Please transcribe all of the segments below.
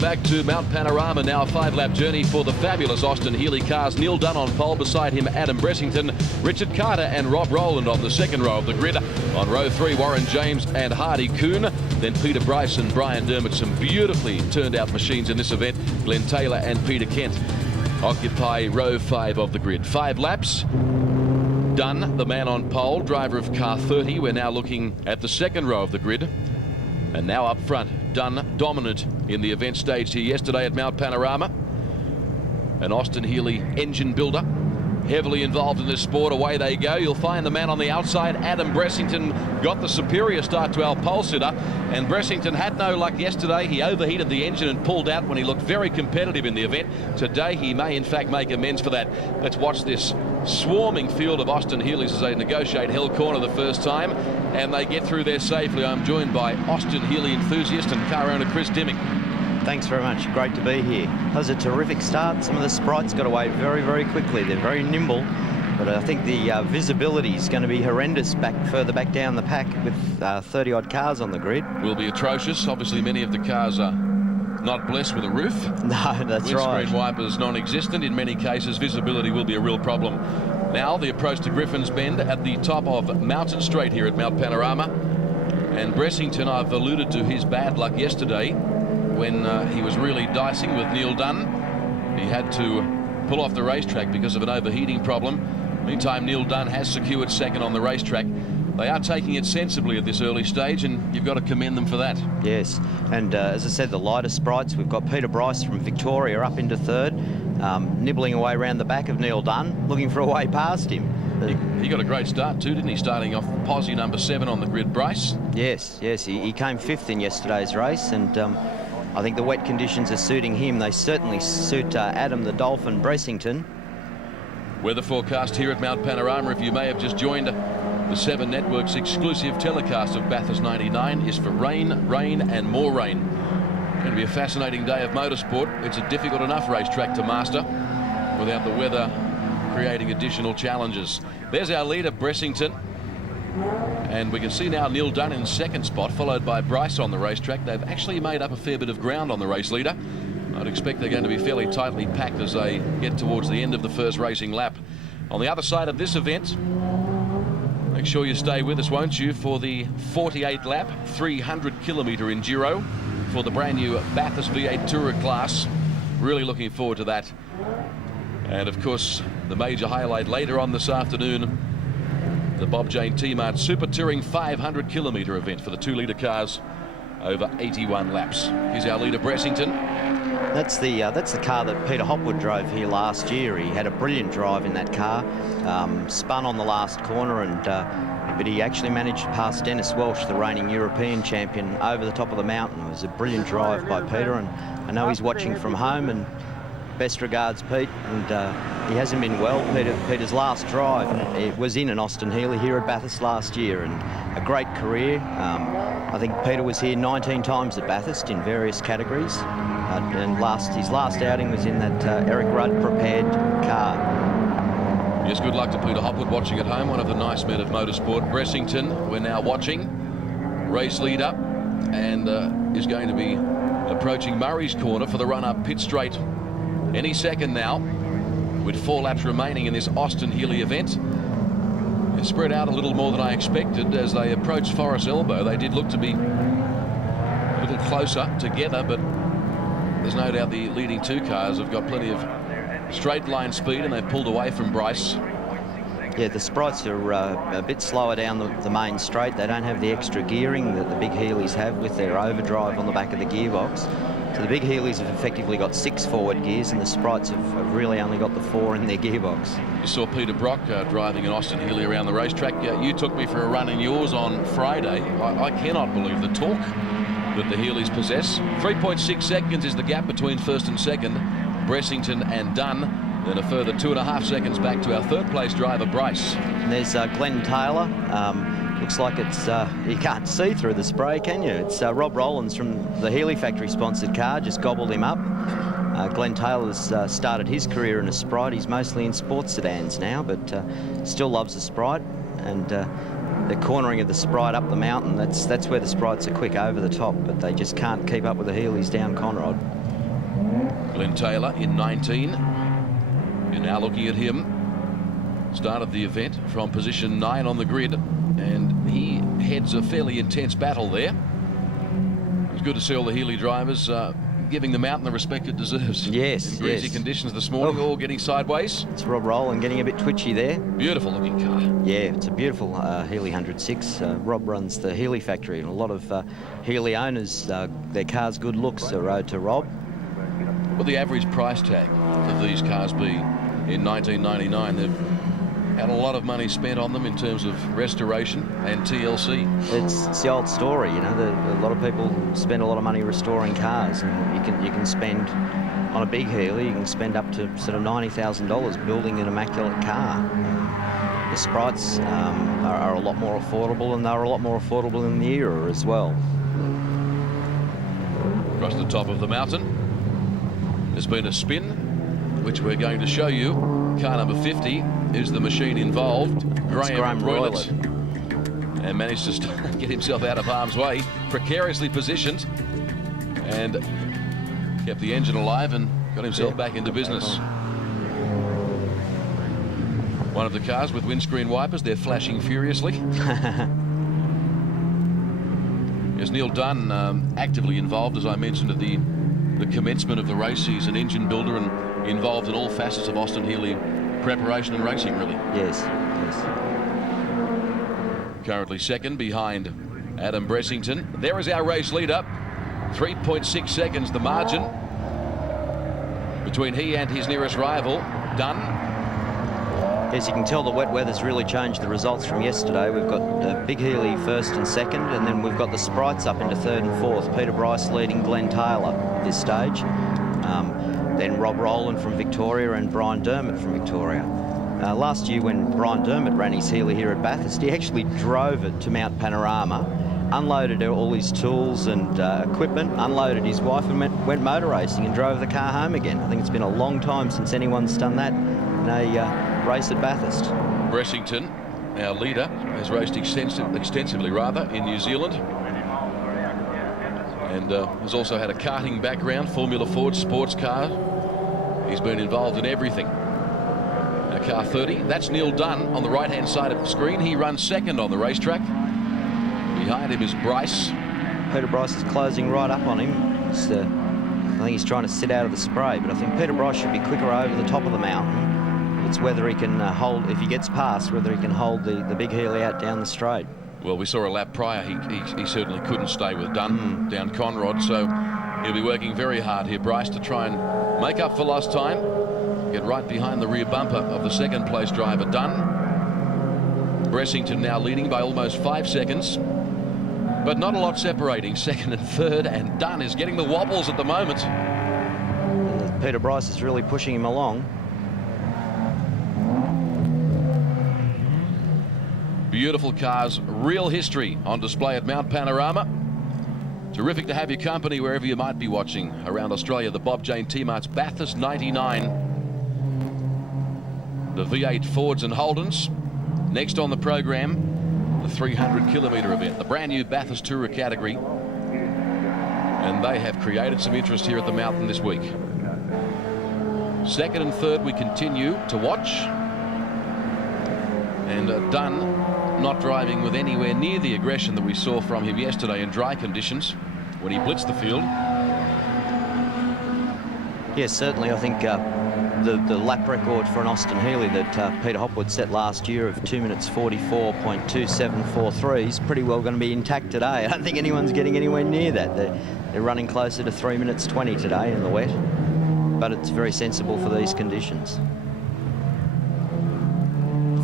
back to Mount Panorama now. A 5-lap journey for the fabulous Austin Healey cars. Neil Dunn on pole, beside him Adam Bressington, Richard Carter and Rob Rowland on the second row of the grid. On row 3, Warren James and Hardy Kuhn. Then Peter Bryce and Brian Dermott, some beautifully turned out machines in this event. Glenn Taylor and Peter Kent occupy row 5 of the grid. 5 laps. Dunn, the man on pole, driver of car 30. We're now looking at the second row of the grid. And now up front, Dunn dominant in the event staged here yesterday at Mount Panorama. An Austin Healey engine builder, heavily involved in this sport. Away they go. You'll find the man on the outside, Adam Bressington, got the superior start to our pole sitter. And Bressington had no luck yesterday. He overheated the engine and pulled out when he looked very competitive in the event. Today he may in fact make amends for that. Let's watch this swarming field of Austin Healeys as they negotiate Hill Corner the first time, and they get through there safely. I'm joined by Austin Healey enthusiast and car owner Chris Dimmick. Thanks very much. Great to be here. That was a terrific start. Some of the sprites got away very, very quickly. They're very nimble, but I think the visibility is going to be horrendous further back down the pack with 30-odd cars on the grid. Will be atrocious. Obviously, many of the cars are not blessed with a roof. No, that's right. Windscreen wipers non-existent. In many cases, visibility will be a real problem. Now the approach to Griffin's Bend at the top of Mountain Straight here at Mount Panorama. And Bressington, I've alluded to his bad luck yesterday when he was really dicing with Neil Dunn. He had to pull off the racetrack because of an overheating problem. Meantime, Neil Dunn has secured second on the racetrack. They are taking it sensibly at this early stage, and you've got to commend them for that. Yes, and as I said, the lighter sprites, we've got Peter Bryce from Victoria up into third, nibbling away around the back of Neil Dunn, looking for a way past him. He got a great start too, didn't he? Starting off posse number 7 on the grid, Bryce. Yes, he came 5th in yesterday's race, and I think the wet conditions are suiting him. They certainly suit Adam the Dolphin Bressington. Weather forecast here at Mount Panorama, if you may have just joined, the 7 Network's exclusive telecast of Bathurst 99 is for rain, rain and more rain. It's going to be a fascinating day of motorsport. It's a difficult enough racetrack to master without the weather creating additional challenges. There's our leader, Bressington. And we can see now Neil Dunn in second spot, followed by Bryce on the racetrack. They've actually made up a fair bit of ground on the race leader. I'd expect they're going to be fairly tightly packed as they get towards the end of the first racing lap. On the other side of this event, make sure you stay with us, won't you, for the 48 lap, 300-kilometre enduro for the brand new Bathurst V8 Tourer class. Really looking forward to that. And of course, the major highlight later on this afternoon, the Bob Jane T-Mart Super Touring 500-kilometre event for the 2-litre cars over 81 laps. Here's our leader, Bressington. That's the car that Peter Hopwood drove here last year. He had a brilliant drive in that car, spun on the last corner, and but he actually managed to pass Dennis Welsh, the reigning European champion, over the top of the mountain. It was a brilliant drive by Peter, and I know he's watching from home, and best regards, Pete. And he hasn't been well. Peter's last drive, it was in an Austin Healey here at Bathurst last year, and a great career. I think Peter was here 19 times at Bathurst in various categories, and his last outing was in that Eric Rudd prepared car. Yes, good luck to Peter Hopwood watching at home, one of the nice men of motorsport. Bressington, we're now watching, race leader, and is going to be approaching Murray's Corner for the run-up pit straight any second now, with 4 laps remaining in this Austin Healey event. They're spread out a little more than I expected as they approach Forest Elbow. They did look to be a little closer together, but there's no doubt the leading 2 cars have got plenty of straight line speed, and they've pulled away from Bryce. Yeah, the sprites are a bit slower down the main straight. They don't have the extra gearing that the big Healeys have with their overdrive on the back of the gearbox. So the big Healeys have effectively got 6 forward gears, and the sprites have really only got the 4 in their gearbox. You saw Peter Brock driving an Austin Healey around the racetrack. You took me for a run in yours on Friday. I cannot believe the torque that the Healeys possess. 3.6 seconds is the gap between first and second, Bressington and Dunn. Then a further 2.5 seconds back to our third place driver, Bryce. And there's Glenn Taylor. Looks like it's, you can't see through the spray, can you? It's Rob Rowlands from the Healey factory-sponsored car, just gobbled him up. Glenn Taylor's started his career in a Sprite. He's mostly in sports sedans now, but still loves the Sprite. And the cornering of the Sprite up the mountain, that's where the Sprites are quick over the top, but they just can't keep up with the Healeys down Conrod. Glenn Taylor in 19. You're now looking at him. Started the event from position 9 on the grid, and he heads a fairly intense battle there. It's good to see all the Healey drivers giving the mountain the respect it deserves. Yes, in breezy conditions this morning, all getting sideways. It's Rob Rowland getting a bit twitchy there. Beautiful looking car. Yeah, it's a beautiful Healey 106. Rob runs the Healey factory, and a lot of Healey owners, their cars' good looks are owed to Rob. What the average price tag of these cars be in 1999? They've had a lot of money spent on them in terms of restoration and TLC. It's the old story, you know. A lot of people spend a lot of money restoring cars, and you can spend on a big Healey, you can spend up to sort of $90,000 building an immaculate car. The Sprites are a lot more affordable, and they're a lot more affordable in the era as well. Across the top of the mountain, there's been a spin, which we're going to show you. Car number 50 is the machine involved. Graham Roylett, and managed to get himself out of harm's way, precariously positioned, and kept the engine alive and got himself back into business. One of the cars with windscreen wipers, they're flashing furiously. There's Neil Dunn actively involved, as I mentioned, at the commencement of the race. He's an engine builder and involved in all facets of Austin Healey preparation and racing, really. Yes. Currently second behind Adam Bressington. There is our race leader. 3.6 seconds the margin between he and his nearest rival, Dunn. As you can tell, the wet weather's really changed the results from yesterday. We've got Big Healey first and second, and then we've got the Sprites up into third and fourth. Peter Bryce leading Glenn Taylor at this stage. Then Rob Rowland from Victoria and Brian Dermott from Victoria. Last year when Brian Dermott ran his Healey here at Bathurst, he actually drove it to Mount Panorama, unloaded all his tools and equipment, unloaded his wife, and went motor racing and drove the car home again. I think it's been a long time since anyone's done that in a race at Bathurst. Bressington, our leader, has raced extensively in New Zealand, and has also had a karting background, Formula Ford sports car. He's been involved in everything. Now car 30, that's Neil Dunn on the right-hand side of the screen. He runs second on the racetrack. Behind him is Bryce. Peter Bryce is closing right up on him. I think he's trying to sit out of the spray, but I think Peter Bryce should be quicker over the top of the mountain. It's whether he can hold, if he gets past, whether he can hold the big Healey out down the straight. Well, we saw a lap prior. He certainly couldn't stay with Dunn down Conrod, so he'll be working very hard here, Bryce, to try and make up for lost time. Get right behind the rear bumper of the second place driver, Dunn. Bressington now leading by almost 5 seconds, but not a lot separating second and third, and Dunn is getting the wobbles at the moment. Peter Bryce is really pushing him along. Beautiful cars, real history on display at Mount Panorama. Terrific to have your company wherever you might be watching around Australia. The Bob Jane T-Mart's Bathurst 99. The V8 Fords and Holdens. Next on the program, the 300-kilometre event, the brand new Bathurst Tourer category. And they have created some interest here at the mountain this week. Second and third we continue to watch. And Dunn not driving with anywhere near the aggression that we saw from him yesterday in dry conditions when he blitzed the field. Yes, certainly. I think the lap record for an Austin Healey that Peter Hopwood set last year of 2 minutes 44.2743 is pretty well going to be intact today. I don't think anyone's getting anywhere near that. They're running closer to 3 minutes 20 today in the wet, but it's very sensible for these conditions.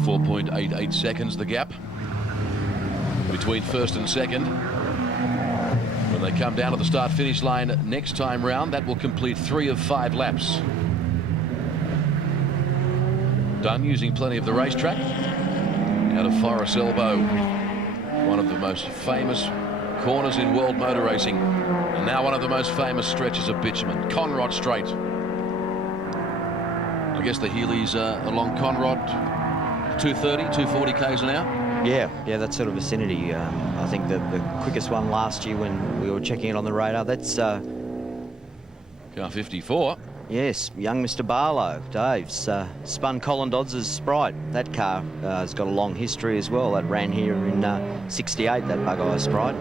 4.88 seconds the gap between first and second. When they come down to the start-finish line next time round, that will complete 3 of 5 laps. Dunn using plenty of the racetrack out of Forest Elbow, one of the most famous corners in world motor racing, and now one of the most famous stretches of bitumen, Conrod Straight. I guess the Healeys along Conrod 230, 240 k's an hour. Yeah, that sort of vicinity. I think the quickest one last year when we were checking it on the radar, that's car 54. Yes, young Mr. Barlow, Dave's spun Colin Dodds' Sprite. That car has got a long history as well. That ran here in 68, that Bug-Eye Sprite.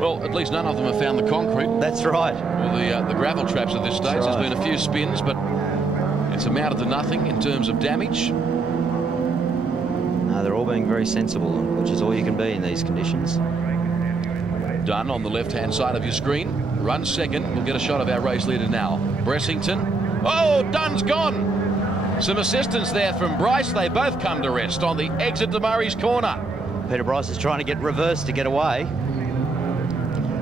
Well, at least none of them have found the concrete. That's right. Or the gravel traps at this stage. There's been a few spins, but it's amounted to nothing in terms of damage. No, they're all being very sensible, which is all you can be in these conditions. Dunn on the left-hand side of your screen. Runs second. We'll get a shot of our race leader now. Bressington. Oh, Dunn's gone. Some assistance there from Bryce. They both come to rest on the exit to Murray's corner. Peter Bryce is trying to get reversed to get away.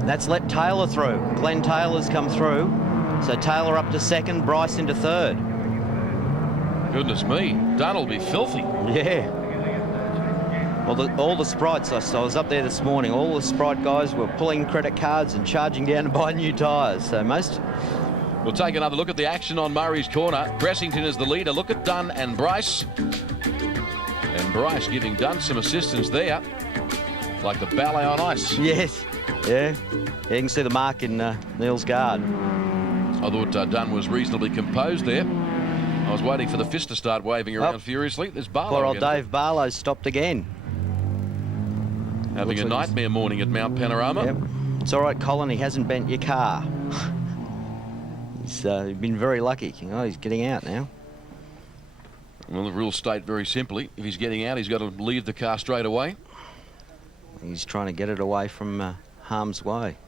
That's let Taylor through. Glenn Taylor's come through. So Taylor up to second, Bryce into third. Goodness me, Dunn will be filthy. Yeah. Well, all the Sprites, I was up there this morning, all the Sprite guys were pulling credit cards and charging down to buy new tyres. So most... We'll take another look at the action on Murray's corner. Bressington is the leader. Look at Dunn and Bryce. And Bryce giving Dunn some assistance there. Like the ballet on ice. Yes. Yeah. You can see the mark in Neil's guard. I thought Dunn was reasonably composed there. I was waiting for the fist to start waving around furiously. There's Barlow. Poor old Dave Barlow stopped again. Having a nightmare morning at Mount Panorama. Yep. It's all right, Colin. He hasn't bent your car. He's been very lucky. Oh, he's getting out now. Well, the rules state very simply, if he's getting out, he's got to leave the car straight away. He's trying to get it away from harm's way.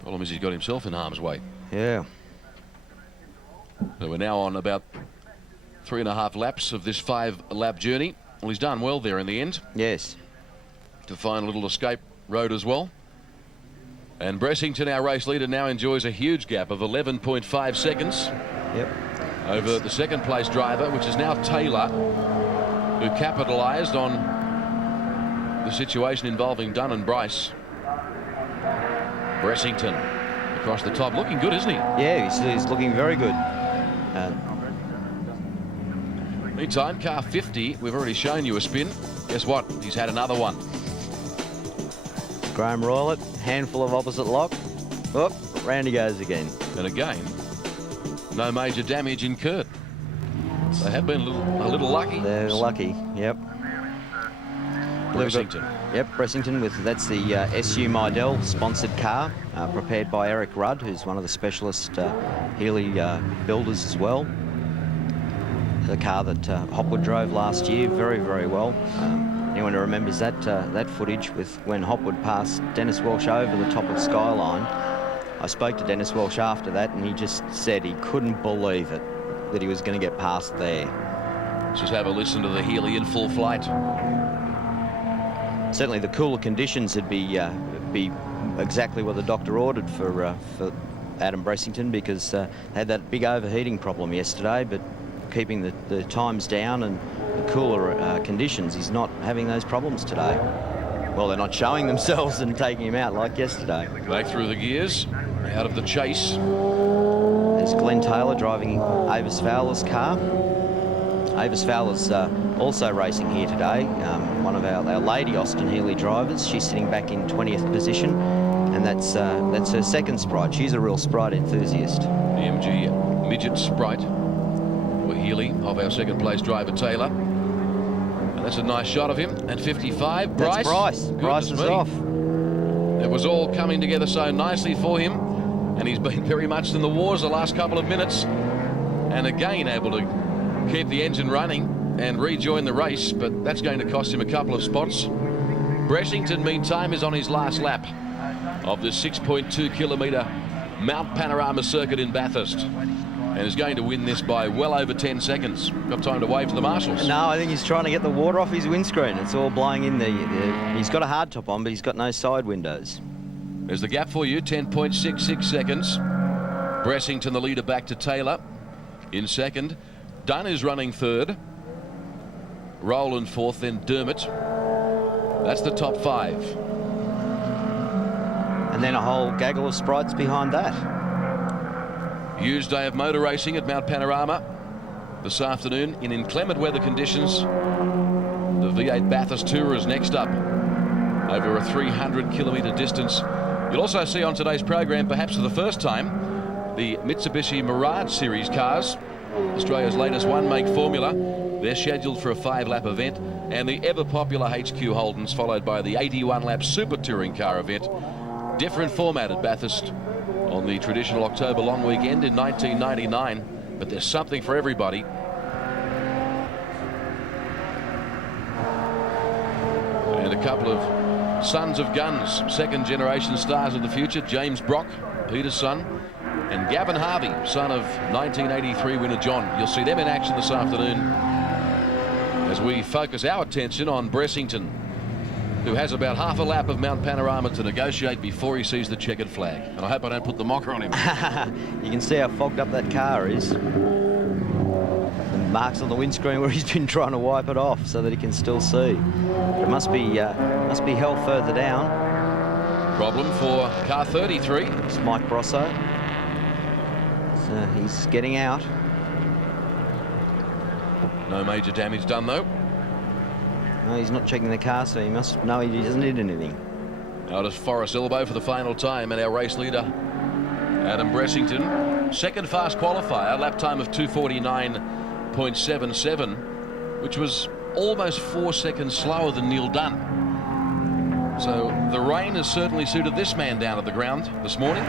Problem is he's got himself in harm's way. Yeah. So we're now on about 3.5 laps of this 5-lap journey. Well, he's done well there in the end. Yes. To find a little escape road as well. And Bressington, our race leader, now enjoys a huge gap of 11.5 seconds. Yep. Over the second place driver, which is now Taylor, who capitalised on the situation involving Dunn and Bryce. Bressington across the top, looking good, isn't he? Yeah, he's looking very good. Meantime, car 50, we've already shown you a spin. Guess what? He's had another one. Graham Roylett, handful of opposite lock. Oh, round he goes again. And again, no major damage incurred. They have been a little lucky. They're lucky, yep. Bressington. Yep, Bressington with, that's the SU Midell sponsored car, prepared by Eric Rudd, who's one of the specialist Healey builders as well. The car that Hopwood drove last year very, very well. Anyone who remembers that footage with when Hopwood passed Dennis Welsh over the top of Skyline. I spoke to Dennis Welsh after that, and he just said he couldn't believe it, that he was going to get past there. Let's just have a listen to the Healey in full flight. Certainly the cooler conditions would be exactly what the doctor ordered for Adam Bressington, because they had that big overheating problem yesterday, but keeping the times down and the cooler conditions, he's not having those problems today. Well, they're not showing themselves and taking him out like yesterday. Back through the gears, out of the chase. There's Glenn Taylor driving Avis Fowler's car. Avis Fowler's also racing here today. One of our lady Austin Healey drivers. She's sitting back in 20th position, and that's her second Sprite. She's a real Sprite enthusiast. The MG Midget Sprite. Healey of our second place driver Taylor, and that's a nice shot of him. And 55, Bryce. That's Bryce. Bryce is off. It was all coming together so nicely for him, and he's been very much in the wars the last couple of minutes, and again able to keep the engine running and rejoin the race, but that's going to cost him a couple of spots. Bressington, meantime, is on his last lap of the 6.2 kilometre Mount Panorama circuit in Bathurst, and is going to win this by well over 10 seconds. Got time to wave to the marshals. No, I think he's trying to get the water off his windscreen. It's all blowing in there. He's got a hard top on, but he's got no side windows. There's the gap for you, 10.66 seconds. Bressington, the leader, back to Taylor in second. Dunn is running third. Rowland fourth, then Dermott. That's the top 5. And then a whole gaggle of Sprites behind that. Huge day of motor racing at Mount Panorama this afternoon in inclement weather conditions. The V8 Bathurst Tour is next up over a 300 kilometre distance. You'll also see on today's program, perhaps for the first time, the Mitsubishi Mirage Series cars, Australia's latest one-make formula. They're scheduled for a 5-lap event, and the ever-popular HQ Holdens, followed by the 81-lap Super Touring car event. Different format at Bathurst on the traditional October long weekend in 1999, but there's something for everybody. And a couple of sons of guns, second-generation stars of the future. James Brock, Peter's son, and Gavin Harvey, son of 1983 winner John. You'll see them in action this afternoon as we focus our attention on Bressington, who has about half a lap of Mount Panorama to negotiate before he sees the checkered flag. And I hope I don't put the mocker on him. You can see how fogged up that car is. The marks on the windscreen where he's been trying to wipe it off so that he can still see. It must be hell further down. Problem for car 33. It's Mike Brosso. So he's getting out. No major damage done though. No, he's not checking the car, so he must know he doesn't need anything. Out is Forrest Elbow for the final time, and our race leader, Adam Bressington. Second fast qualifier, lap time of 2:49.77, which was almost 4 seconds slower than Neil Dunn. So the rain has certainly suited this man down at the ground this morning.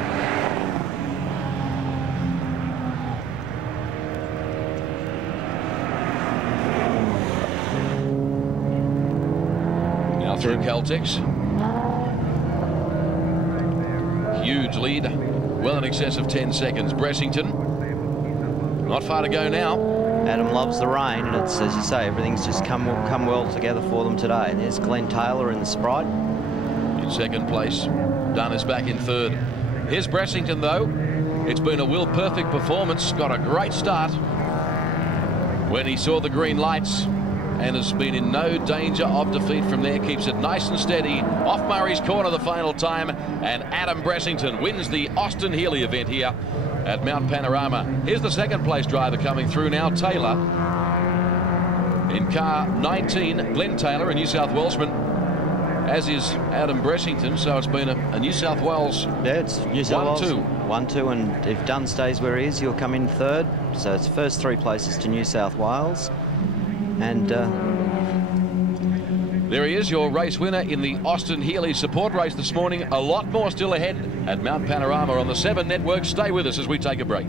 Through Caltex. Huge lead, well in excess of 10 seconds. Bressington, not far to go now. Adam loves the rain, and it's, as you say, everything's just come well together for them today. And there's Glenn Taylor in the Sprite. In second place, Dunn is back in third. Here's Bressington though. It's been a perfect performance, got a great start when he saw the green lights, and has been in no danger of defeat from there. Keeps it nice and steady. Off Murray's Corner the final time, and Adam Bressington wins the Austin Healey event here at Mount Panorama. Here's the second place driver coming through now, Taylor. In car 19, Glenn Taylor, a New South Welshman, as is Adam Bressington. So it's been a New South Wales. Yeah, it's New South Wales 1-2. 1-2, and if Dunn stays where he is, he'll come in third. So it's first 3 places to New South Wales. And there he is, your race winner in the Austin Healey support race this morning. A lot more still ahead at Mount Panorama on the 7 Network. Stay with us as we take a break.